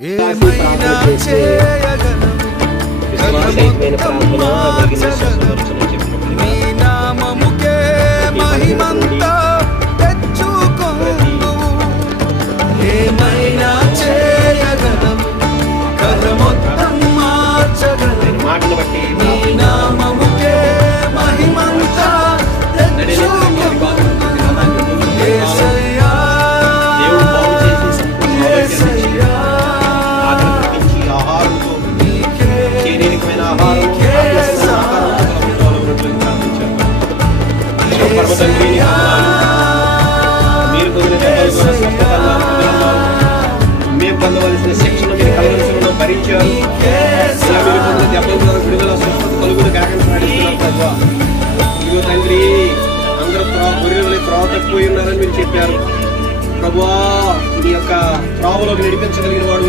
ఏమైనా చేయగలను నీ నామముకే మహిమంతా తెచ్చుకొందువు. ఏమైనా చేయగలం కథ మొత్తం మార్చగలం. నీ నామముకే మహిమంతా తెచ్చుకొందువు. యేసయ్యా యేసయ్యా మేము పొందవలసిన శిక్షణ మీరు కలవలసిన భరించారు. మీరు పొందిన దెబ్బల ద్వారా విడుదల స్వస్థత కలుగులు కాకుండా తండ్రి అందరూ గొర్రెలు త్రోవ తక్కువ ఉన్నారని మీరు చెప్పారు. ప్రభువా మీ యొక్క త్రోవలోకి నడిపించగలిగిన వాడు